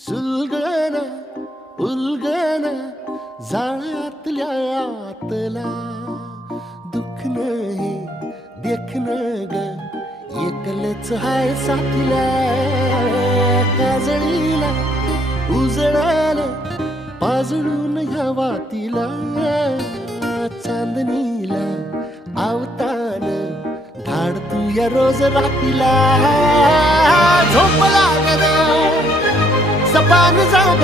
सुलगन उलगन जाळ्यातल्या आतला दुःख नाही देखणं ग एकलच हाय साथीला काजळीला उजळाला पाजळून ह्या वातीला चांदणीला आवतान धाड तू या रोज रातीला झोप लागना सपान जाग